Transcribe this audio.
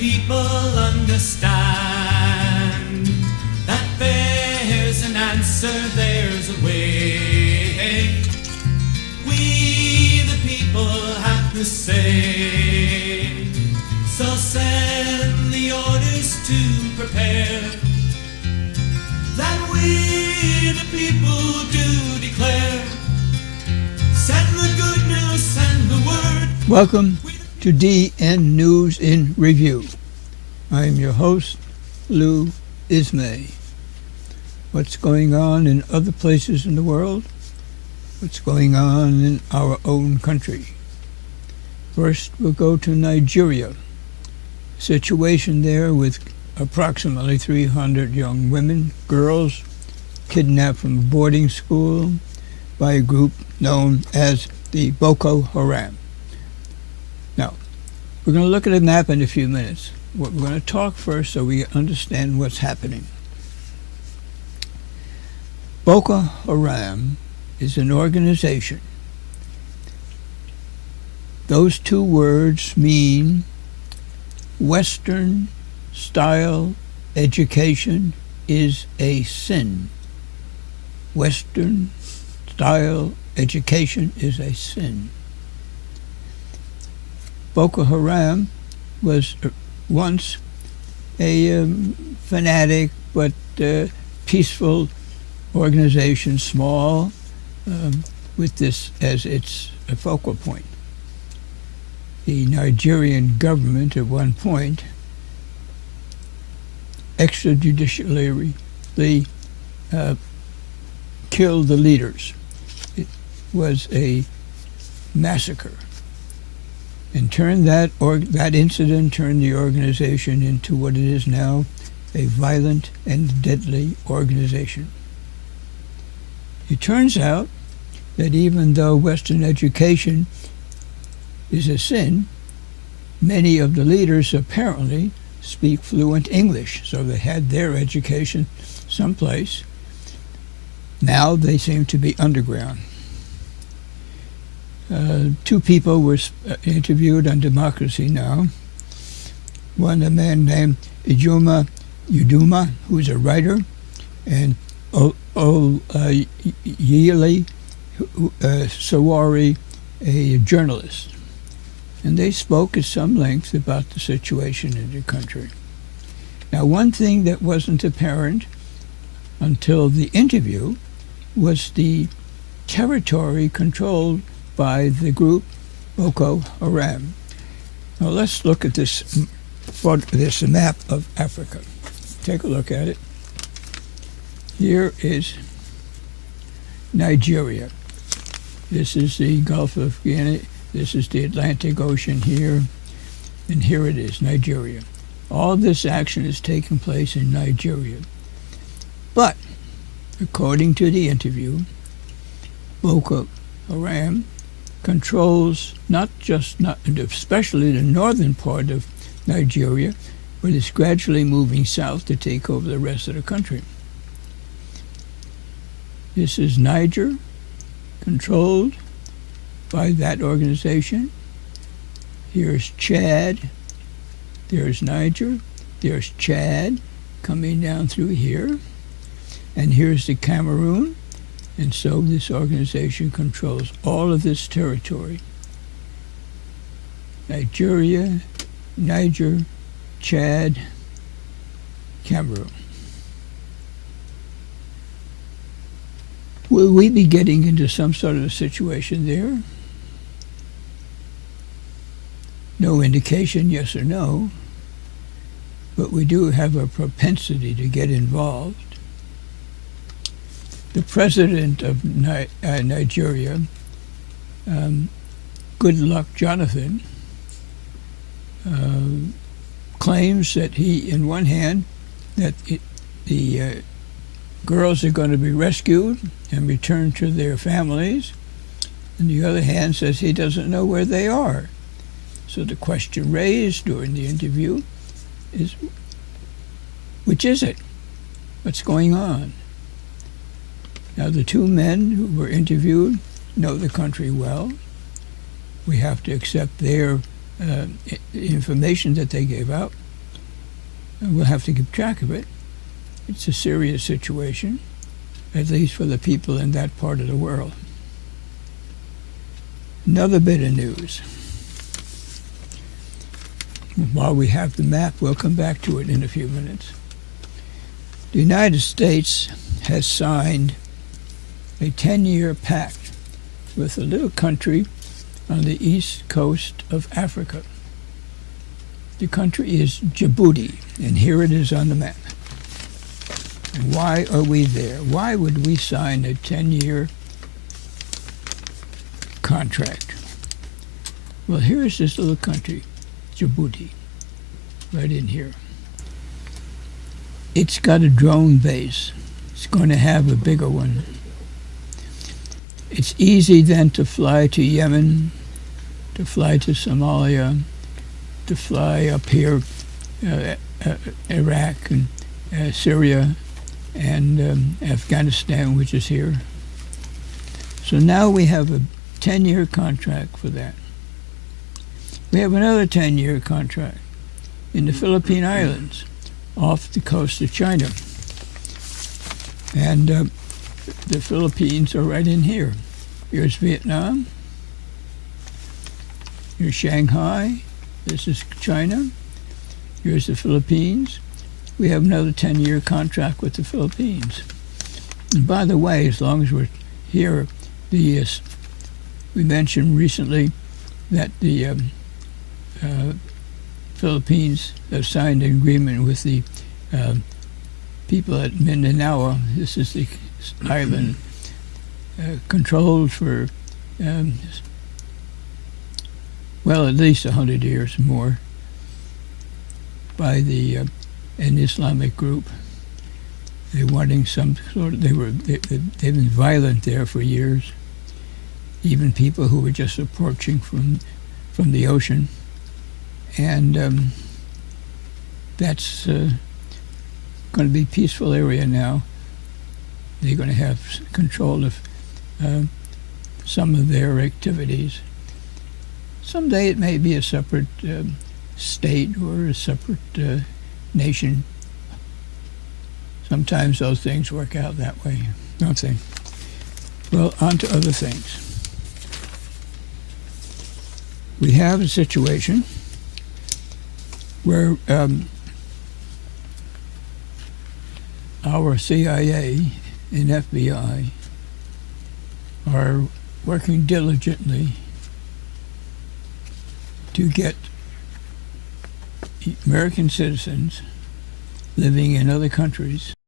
people understand that there's an answer, there's a way. We the people have to say. So send the orders to prepare that we the people do declare. Send the good news, send the word. Welcome to DN News in Review. I am your host, Lou Ismay. What's going on in other places in the world? What's going on in our own country? First, we'll go to Nigeria. Situation there with approximately 300 young women, girls, kidnapped from a boarding school by a group known as the Boko Haram. Now, we're going to look at a map in a few minutes. We're going to talk first so we understand what's happening. Boko Haram is an organization. Those two words mean Western-style education is a sin. Western-style education is a sin. Boko Haram was once a fanatic but peaceful organization, small, with this as its focal point. The Nigerian government at one point extrajudicially killed the leaders. It was a massacre, and that incident turned the organization into what it is now, a violent and deadly organization. It turns out that even though Western education is a sin, many of the leaders apparently speak fluent English, so they had their education someplace. Now they seem to be underground. Two people were interviewed on Democracy Now! One, a man named Ijoma Uduma, who's a writer, and Yele Sawari, a journalist. And they spoke at some length about the situation in the country. Now, one thing that wasn't apparent until the interview was the territory controlled by the group Boko Haram. Now, let's look at this map of Africa. Take a look at it. Here is Nigeria. This is the Gulf of Guinea. This is the Atlantic Ocean here, and here it is, Nigeria. All this action is taking place in Nigeria. But, according to the interview, Boko Haram controls especially the northern part of Nigeria, but it's gradually moving south to take over the rest of the country. This is Niger, controlled by that organization. Here's Chad. There's Niger. There's Chad coming down through here. And here's the Cameroon. And so this organization controls all of this territory. Nigeria, Niger, Chad, Cameroon. Will we be getting into some sort of a situation there? No indication, yes or no, but we do have a propensity to get involved. The president of Nigeria, Goodluck Jonathan, claims that he, in one hand, that the girls are going to be rescued and returned to their families, and the other hand says he doesn't know where they are. So the question raised during the interview is, which is it? What's going on? Now, the two men who were interviewed know the country well. We have to accept their information that they gave out. and we'll have to keep track of it. It's a serious situation, at least for the people in that part of the world. Another bit of news. While we have the map, we'll come back to it in a few minutes. The United States has signed a 10-year pact with a little country on the east coast of Africa. The country is Djibouti, and here it is on the map. And why are we there? Why would we sign a 10-year contract? Well, here's this little country, Djibouti, right in here. It's got a drone base. It's going to have a bigger one. It's easy then to fly to Yemen, to fly to Somalia, to fly up here, Iraq and Syria and Afghanistan, which is here. So now we have a 10-year contract for that. We have another 10-year contract in the Philippine Islands off the coast of China. And the Philippines are right in here. Here's Vietnam. Here's Shanghai. This is China. Here's the Philippines. We have another 10-year contract with the Philippines. And by the way, as long as we're here, we mentioned recently that the Philippines have signed an agreement with the people at Mindanao. This is the island controlled for, well, at least 100 years more by an Islamic group. They're wanting some sort of, they've been violent there for years. Even people who were just approaching from the ocean. And that's going to be a peaceful area now. They're going to have control of some of their activities. Someday it may be a separate state or a separate nation. Sometimes those things work out that way, don't they? Well, on to other things. We have a situation where our CIA and FBI are working diligently to get American citizens living in other countries